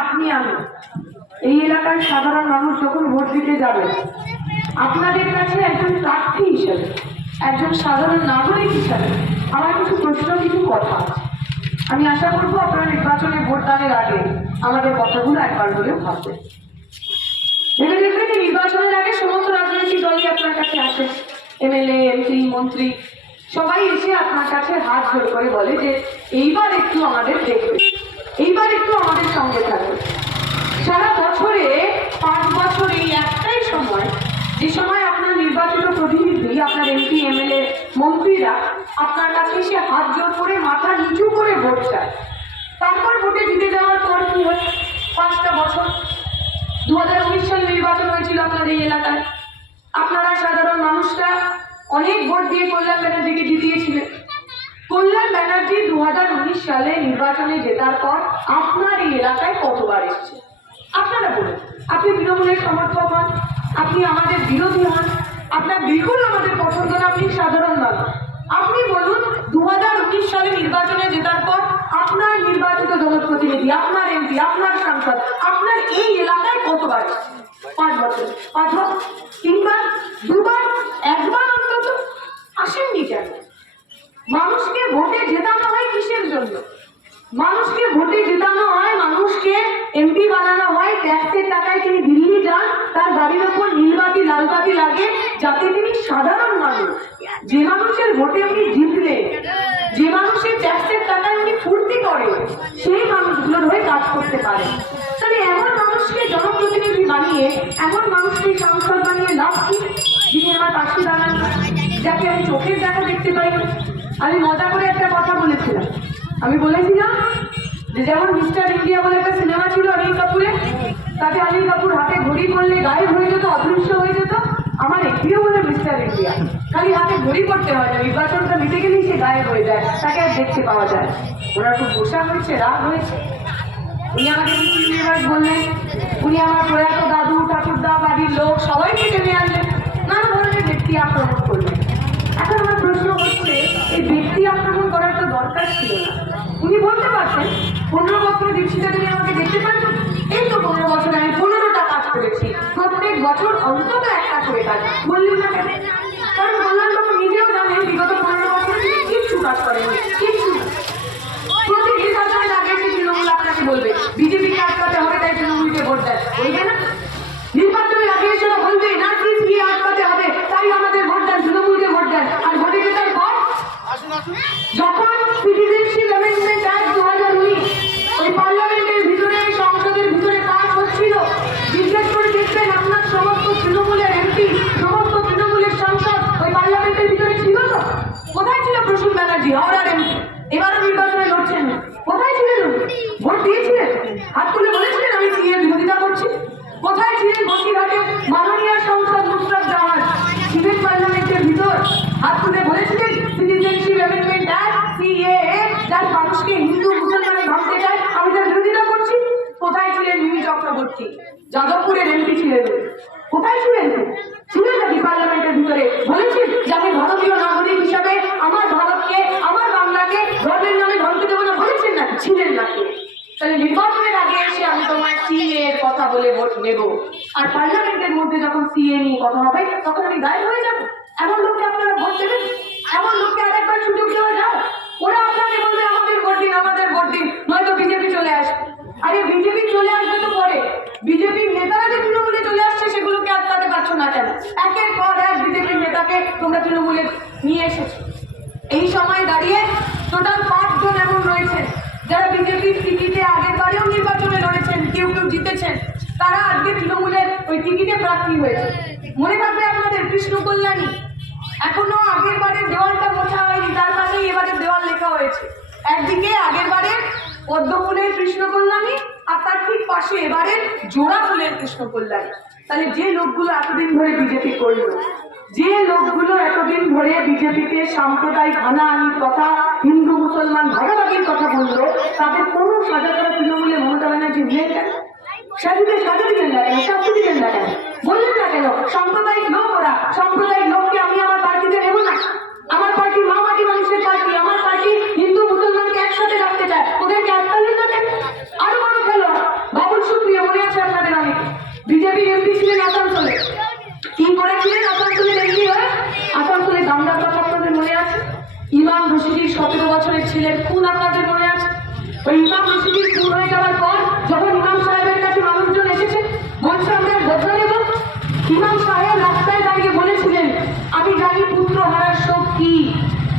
আপনি আমি এই এলাকার সাধারণ মানুষ যখন ভোট দিতে যাবে, আপনাদের কাছে একজন প্রার্থী হিসেবে, একজন সাধারণ নাগরিক হিসেবে আমার কিছু প্রশ্ন, কিছু কথা আছে। আমি আশা করবো আপনারা নির্বাচনে ভোটদানের আগে আমাদের কথাগুলো একবার হলেও ভাববেন। ভেবে দেখবেন যে নির্বাচনের আগে সমস্ত রাজনৈতিক দলই আপনার কাছে আসে, এমএলএ, এমপি, মন্ত্রী সবাই এসে আপনার কাছে হাত জোড় করে বলে যে এইবার একটু আমাদের দেখবে, এইবার একটু আমাদের সঙ্গে থাকবে। সারা বছরে 5 বছর এই একটাই সময়, যে সময় আপনার নির্বাচিত প্রতিনিধি, আপনার এমপি, এমএলএ, মন্ত্রীরা আপনার কাছে এসে হাত জোড় করে মাথা নিচু করে ভোট চায়। তারপর ভোটে জিতে যাওয়ার পর কি হয়? 5টা বছর 2019 সালে নির্বাচন হয়েছিল আপনাদের এই এলাকায়। আপনারা সাধারণ মানুষরা অনেক ভোট দিয়ে কল্যাণ ব্যানার্জিকে জিতিয়েছিলেন। কল্যাণ ব্যানার্জি 2019 সালে নির্বাচনে জেতার পর আপনার এই এলাকায় কতবার এসেছে আপনারা বলুন। আপনি তৃণমূলের সমর্থক হন, আপনি আমাদের বিরোধী হন, আপনার বিলকুল আমাদের পছন্দ না, আপনি সাধারণ মানুষ। আপনি বলুন 2019 সালে নির্বাচনে জেতার পর আপনার নির্বাচিত জনপ্রতিনিধি, আপনার এমপি, আপনার সাংসদ আপনার এই এলাকায় কতবার? 5 বছর, 5 বার, 3 বার, 2 বার, 1 বার অন্তত আসেননি কেন? মানুষকে ভোটে জেতানো হয় কিসের জন্য? মানুষকে ভোটে জেতানো হয়, মানুষকে এমপি বানানো হয় ট্যাক্সের টাকায়। তিনি দিল্লি যান, তার বাড়ির ওপর নীলবাতি লালবাতি লাগে, যাতে তিনি সাধারণ মানুষ, যে মানুষের ভোটে উনি জিতলে, যে মানুষের ট্যাক্সের টাকায় উনি ফুর্তি করে, সেই মানুষগুলোর হয়ে কাজ করতে পারে। তাহলে এমন মানুষকে জনপ্রতিনিধি বানিয়ে, এমন মানুষকে সাংসদ বানিয়ে লাভ কি? যিনি আমার পাশে দাঁড়ান, যাকে আমি চোখের দেখা দেখতে পাই। আমি মজা করে একটা কথা বলেছিলাম, আমি বলেছিলাম যে যেমন মিস্টার ইন্ডিয়া বলে একটা সিনেমা ছিল অনিল কাপুরের, তাতে অনিল কাপুর হাতে ঘড়ি পড়লে গায়েব হয়ে যেত, অদৃশ্য হয়ে যেত। আমার এটিও বলে মিস্টার ইন্ডিয়া, খালি হাতে ঘড়ি পড়তে হয় না, নির্বাচনটা মিটে গেলেই সে গায়েব হয়ে যায়, তাকে আর দেখতে পাওয়া যায়। ওরা খুব গোসা হয়েছে, রাগ হয়েছে। উনি আমাকে বললেন, উনি আমার প্রয়াত দাদু, ঠাকুরদা, বাড়ির লোক সবাইকে টেনে আনলেন, নানা ধরনের ব্যক্তি আক্রমণ করলেন। এখন আমার প্রশ্ন হচ্ছে, এই ব্যক্তি আক্রমণ করার তো দরকার ছিল না। উনি বলতে পারছেন 15 বছর দীক্ষিতা তিনি আমাকে দেখতে পাচ্ছেন, এই তো 15 বছরে আমি 15টা কাজ করেছি, প্রত্যেক বছর অন্তত একটা করে কাজ। বললেন না কেন? কারণ কল্যাণ বাবু নিজেও জানেন বিগত 15 বছরে তিনি কিচ্ছু কাজ করেননি, কিচ্ছু। প্রতি নির্বাচনের আগে এসে তৃণমূল আপনাকে বলবে বিজেপিকে আটকাতে হবে, তাই তৃণমূলকে ভোট দেয়, বলবে না? নির্বাচনের আগে এসে বলবে না সিপিকে আটকাতে হবে, তাই আমাদের ভোট দেন, তৃণমূলকে ভোট দেন। আর ভোটে জেতার পর যখন সিটিজেনশিপ অ্যামেন্ডমেন্ট অ্যাক্ট 2019 ওই পার্লামেন্টের ভিতরে, সংসদের ভিতরে কাজ হচ্ছিল, জিজ্ঞেস করে দেখবেন আপনার সমস্ত তৃণমূলের এমপি, সমস্ত তৃণমূলের সাংসদ ওই পার্লামেন্টের ভিতরে ছিল তো? কোথায় ছিল প্রসূন ব্যানার্জি, হাওড়ার এমপি? এবারও নির্বাচনে লড়ছেন, কোথায় ছিলেন? ভোট দিয়েছিলেন? হাত তুলে বলেছিলেন আমি সিএ বিরোধিতা করছি? কোথায় ছিলেন বসিরহাটের মাননীয় সংসদ নুসরাত জাহান? সিভিল পার্লামেন্টের ভিতর হাত তুলে বলেছিলেন সিটিজেনশিপ অ্যামেন্ডমেন্ট অ্যাক্ট, সিএএ, যার মানুষকে হিন্দু মুসলমানে ভাবতে চায়, আমি তার বিরোধিতা করছি? কোথায় ছিলেন মিমি চক্রবর্তী, যাদবপুরের এমপি ছিলেন? কোথায় ছিলেন? ছিলেন নাকি পার্লামেন্টের ভিতরে? বলেছেন যে আমি ভারতীয় নাগরিক হিসাবে আমার ভারতকে, আমার বাংলাকে ধর্মের নামে ধ্বংস দেবো না, বলেছেন নাকি? ছিলেন নাকি? তাহলে নির্বাচনের আগে এসে আমি তোমার সিএ এর কথা বলে ভোট নেব, আর পার্লামেন্টের মধ্যে যখন সিএ নিয়ে কথা হবে তখন আমি গায়েব হয়ে যাবো? এমন লোককে আপনারা ভোট দেবেন? এমন লোককে আরেকবার সুযোগ দেওয়া যায়? ওরা আপনাকে বলবে আমাদের ভোট দিন, আমাদের ভোট দিন, নয়তো বিজেপি চলে আসবে। আরে বিজেপি চলে আসবে তো পরে, বিজেপির নেতারা যে তৃণমূলে চলে আসছে সেগুলোকে আটকাতে পারছো না কেন? একের পর এক বিজেপির নেতাকে তোমরা তৃণমূলে নিয়ে এসেছো। এই সময় দাঁড়িয়ে টোটাল 5 জন এমন রয়েছেন যারা বিজেপির টিকিটে আগের বারেও নির্বাচনে লড়েছেন, কেউ কেউ জিতেছেন, তারা আজকে তৃণমূলের ওই টিকিটে প্রার্থী হয়েছে। মনে থাকবে আপনাদের কৃষ্ণ কল্যাণী, এখনো আগের বারের দেওয়ালটা মোছা হয়নি, তার পাশেই এবারের দেওয়াল লেখা হয়েছে। একদিকে আগের বারের পদ্ম ফুলের কৃষ্ণ কল্যাণী, আর তার ঠিক পাশে এবারের জোড়া ফুলের কৃষ্ণ কল্যাণী। তাহলে যে লোকগুলো এতদিন ধরে বিজেপি করলো, যে লোকগুলো এতদিন ধরে বিজেপিকে সাম্প্রদায়িক হানাহানির কথা, হিন্দু মুসলমান ভাগাভাগির কথা বললো, তাদের কোনো সাজা করা তৃণমূলে মমতা ব্যানার্জি নিয়ে গেল? সাজা দিলেন না কেন? শাস্তি দিলেন না কেন? বললেন না কেন সাম্প্রদায়িক লোক ওরা, সাম্প্রদায়িক লোককে আমি আমার পার্টিতে নেব না, আমার পার্টি মা মাটি মানুষের পার্টি, আমার পার্টি হিন্দু মুসলমানকে একসাথে রাখতে চায়, ওদেরকে আটকালেন না কেন? আরো বড় খেলোয়াড় বাবুল 17 বছরের ছেলের খুন আপনাদের মনে আছে? ওই ইমাম রশিদির খুন হয়ে যাওয়ার পর যখন ইমাম সাহেবের কাছে মানুষজন এসেছে বলছে আমরা বদলা নেব, ইমাম সাহেব রাস্তায় দাঁড়িয়ে বলেছিলেন আমি জানি পুত্র হারার শোক কি,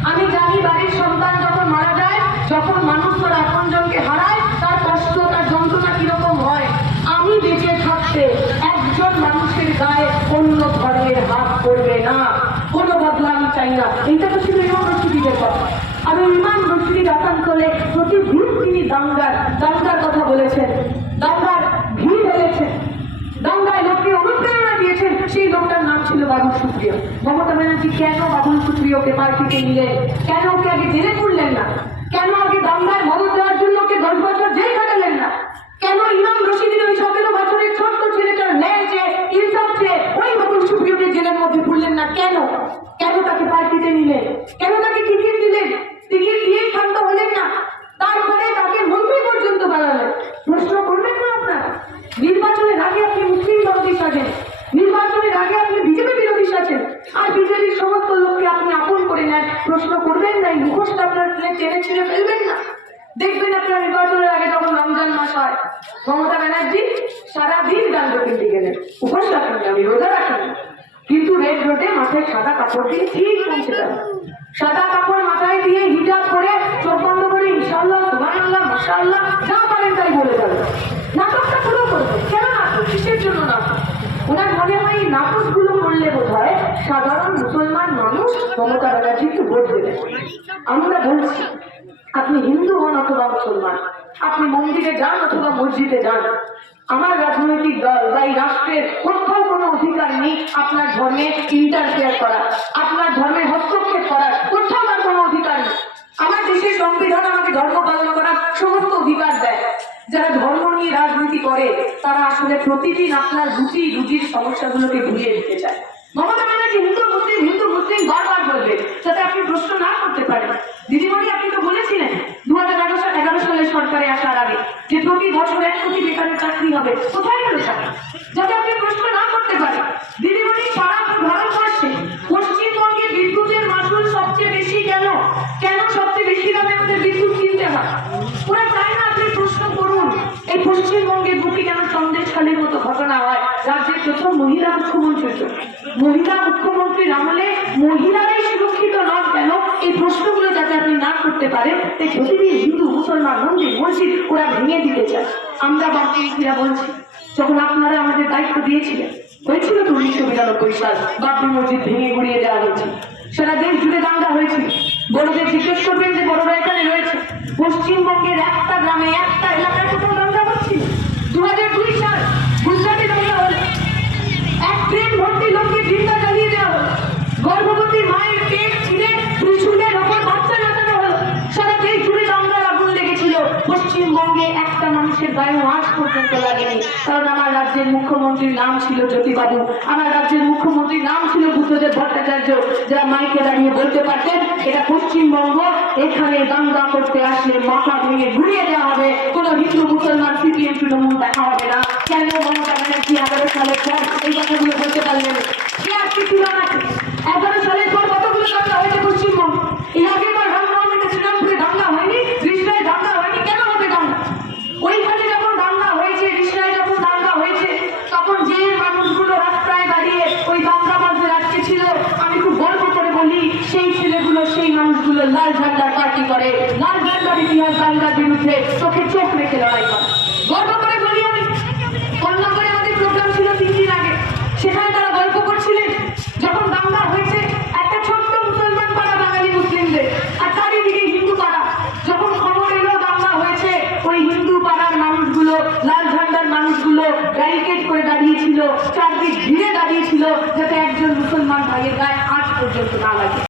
আমি জানি বাড়ির সন্তান যখন মারা যায়, যখন মানুষ তার আপনজনকে হারায় তার কষ্ট তার যন্ত্রণা কিরকম হয়, আমি বেঁচে থাকতে একজন মানুষের গায়ে অন্য ধর্মের হাত পড়বে না, কোনো বদলা আমি চাই না। এইটা তো ছিল ইমাম রশিদির কথা। আর ইমাম রশিদির আসানসোলে প্রতিদিন তিনি দাঙ্গার কথা বলেছেন, দাঙ্গার ভিড় হয়েছেন, দাঙ্গায় লোককে অনুপ্রেরণা দিয়েছেন, সেই লোকটার নাম ছিল বাবুল সুপ্রিয়। মমতা ব্যানার্জি কেন বাবুল সুপ্রিয়কে পার্টিতে নিলেন? কেন ওকে আগে জেলে করলেন না? কেন আগে দাঙ্গায় মদত দেওয়ার জন্য ওকে 10 বছর জেল কাটালেন না? কেন ইমাম রশিদির ওই 17 বছরের ছোট্ট ছেলেটার ন্যায় চেয়ে ইনসাফ চেয়ে ওই বাবুল সুপ্রিয়কে জেলের মধ্যে পুরলেন না? কেন কেন তাকে পার্টিতে নিলেন? কেন তাকে টিকিট দিলেন? টিকিট দিয়েই শান্ত হলেন না, তারপরে তাকে মন্ত্রী পর্যন্ত বানালেন। প্রশ্ন করবেন না আপনারা? নির্বাচনের আগে আপনি মুসলিম বিরোধী সাজেন, নির্বাচনের আগে আপনি বিজেপি বিরোধী সাজেন, আর বিজেপির সমস্ত লোককে আপনি আপন করে নেন। প্রশ্ন করবেন না? এই মুখোশটা আপনার টেনে ছিঁড়ে ফেলবেন না? দেখবেন আপনারা নির্বাচনের আগে যখন রমজান মাস হয় মমতা ব্যানার্জি সারাদিন গান কিনতে গেলেন, উপোস রাখেন, আমি রোজা রাখেন, কিন্তু রেড রোডে মাথায় সাদা কাপড় দিয়ে ঠিক পৌঁছে যান, সাদা কাপড় মাথায় দিয়ে হিজাব করে চোখ বন্ধ করে ইনশাআল্লাহ সুবহানাল্লাহ মাশাআল্লাহ যা পারেন তাই বলে যাবেন। নাটকটা পুরো করবে। কেন নাটক? কিসের জন্য নাটক? ওনার মনে হয় এই নাটকগুলো করলে বোধ হয় সাধারণ মুসলমান মানুষ মমতা ব্যানার্জিকে ভোট দেবে। আমরা বলছি আপনি হিন্দু হন অথবা মুসলমান, আপনি মন্দিরে যান অথবা মসজিদে যান, আমার রাজনৈতিক দল বা এই রাষ্ট্রের কোথাও কোনো অধিকার নেই আপনার ধর্মে ইন্টারফেয়ার করার, আপনার ধর্মে হস্তক্ষেপ করার, কোথাও তার কোনো অধিকার নেই। আমার দেশের সংবিধান আমাকে ধর্ম পালন করার সমস্ত অধিকার দেয়। যারা ধর্ম নিয়ে রাজনীতি করে তারা আসলে প্রতিদিন আপনার রুজির সমস্যাগুলোকে ভুলিয়ে দিতে চায়। মমতা ব্যানার্জি হিন্দু মুসলিম বারবার বলবে যাতে আপনি প্রশ্ন না করতে পারেন। দিদিমণি আপনি তো বলেছিলেন 2011 সালে সরকারে আসার আগে যে প্রতি বছর 1 কোটি বেকারের চাকরি হবে, কোথায় গেল টাকা? যাতে আপনি প্রশ্ন না করতে পারেন। দিদিমণি সারা ভারতবর্ষে পশ্চিমবঙ্গে বিদ্যুতের মাসুল সবচেয়ে বেশি কেন? কেন সবচেয়ে বেশি দামে আমাদের বিদ্যুৎ কিনতে হয়? ওরা চায় না আপনি প্রশ্ন করুন। এই পশ্চিমবঙ্গের বুকে কেন সন্দেশখালীর মতো ঘটনা হয়? রাজ্যের প্রথম মহিলা মুখ্যমন্ত্রীর আমলে মহিলারাই সুরক্ষিত নন কেন? এই প্রশ্নগুলো যাতে আপনি না করতে পারেন তাই প্রতিদিন হিন্দু মুসলমান মন্দির মসজিদ ওরা ভেঙে দিতে চায়। আমরা বাপরা বলছি যখন আপনারা আমাদের দায়িত্ব দিয়েছিলেন, হয়েছিল তো 1992 সাল বাবরি মসজিদ ভেঙে গুড়িয়ে দেওয়া হয়েছে, সারা দেশ জুড়ে দাঙ্গা হয়েছিল। বড়দের জিজ্ঞেস করবেন যে বড়রা এখানে রয়েছে, পশ্চিমবঙ্গের একটা গ্রামে একটা এলাকায় কোথাও দাঙ্গা হচ্ছিল? 2002 সাল গুজরাটে দাঙ্গা হলো, এক ট্রেন ভর্তি লোককে জিন্দা জ্বালিয়ে দেওয়া হলো, গর্ভবতী মায়ের পেট ছিঁড়ে ত্রিশূলের ওপর বাচ্চা নাচানো হলো, সারা দেশ জুড়ে দাঙ্গার আগুন লেগেছিল। পশ্চিমবঙ্গে একটা মানুষের গায়ে আঁচ পর্যন্ত লাগেনি, কারণ আমার রাজ্যের মুখ্যমন্ত্রীর নাম ছিল জ্যোতিবাবু, আমার রাজ্যের মুখ্যমন্ত্রীর নাম ছিল বুদ্ধদেব ভট্টাচার্য, যারা মাইকে দাঁড়িয়ে বলতে পারতেন এটা পশ্চিমবঙ্গ, এখানে দাঙ্গা করতে আসলে মাথা ভেঙে ঘুরিয়ে দেওয়া হবে, কোনো হিন্দু মুসলমান সিপিএম তৃণমূল দেখা হবে না। কেন মমতা ব্যানার্জি 11 সালের পর এই কথাগুলো বলতে পারলেন? কে আজকে তুলনা আছে? 11 সালের পর কতগুলো দাঙ্গা হয়েছে পশ্চিমবঙ্গ? এর আগেবার রামনবমীতে শ্রীরামপুরে দাঙ্গা হয়নি, কৃষ্ণায় দাঙ্গা হয়নি, কেন হবে দাঙ্গা? ওইখানে যখন দাঙ্গা হয়েছে, কৃষ্ণায় যখন দাঙ্গা হয়েছে, তখন যে মানুষগুলো রাস্তায় দাঁড়িয়ে ওই দাঙ্গাবাজদের আটকে ছিল, আমি খুব গর্ব করে বলি সেই ছেলেগুলো সেই মানুষগুলো লাল ঝান্ডার পার্টি করে, লাল ঝান্ডার ইতিহাস দাঙ্গার বিরুদ্ধে চোখে চোখ রেখে লড়াই করে। গর্ব করে বলি আমি। কন্যাকুমারী আমাদের প্রোগ্রাম ছিল 3 দিন আগে, সেখানে তারা গল্প করছিলেন যখন দাঙ্গা হয়েছে একটা ছোট্ট মুসলমান পাড়া বাঙালি মুসলিমদের, আর চারিদিকে হিন্দু পাড়া। যখন খবর এলো দাঙ্গা হয়েছে, ওই হিন্দু পাড়ার মানুষগুলো লাল ঝান্ডার মানুষগুলো ব্যারিকেড করে দাঁড়িয়েছিল, চারদিক ঘিরে দাঁড়িয়েছিল যাতে একজন মুসলমান ভাইয়ের গায়ে আঁচ পর্যন্ত না লাগে।